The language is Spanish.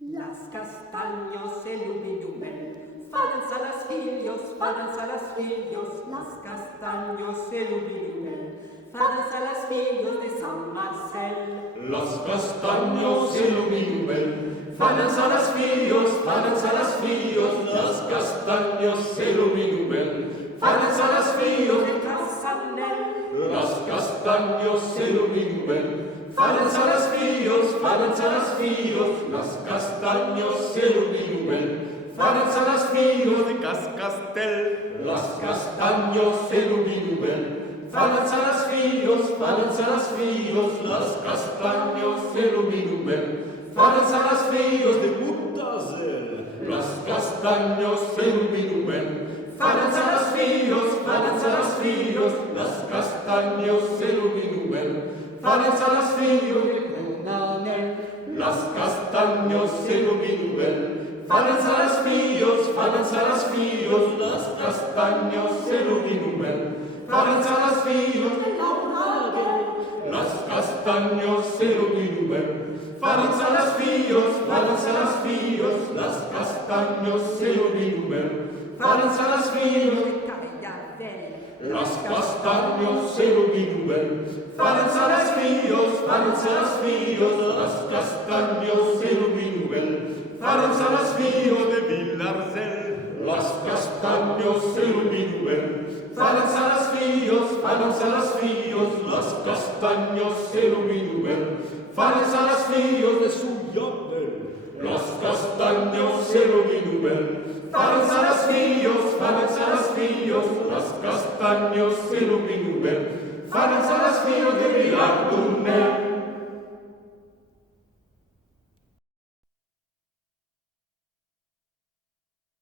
Las castaños el luminumel, faran salas filios, las castaños el luminumel, faran salas filios de San Marcel. Las castaños el luminumel, faran salas filios, las castaños el luminumel, faran salas filios de Casanel. Las castaños el luminumel, faran salas filios, las castaños el luminumel, faran salas filios de Cascastel. Las castaños el luminumel, faran salas filios, las castaños el luminumel, faran salas filios de Mutazel. Las castaños el luminumel, faran salas filios, las castaños el luminumel, faran salas filios de Cunanel. Las castaños el luminumel, faran salas filios, las castaños el luminumel, faran salas filios de Lauragel. Las castaños el luminumel, faran salas filios, las castaños el luminumel, faran salas filios de Calladel. Las castaños el luminumel, faran salas filios, las castaños el luminumel, faran salas filios de Villarsel. Las castaños el luminumel, faran salas filios, las castaños el luminumel, faran salas filios de Suyabel. Las castaños el luminumel, faran salas filios, las castaños el luminumel, faran salas filios de Vilardumel.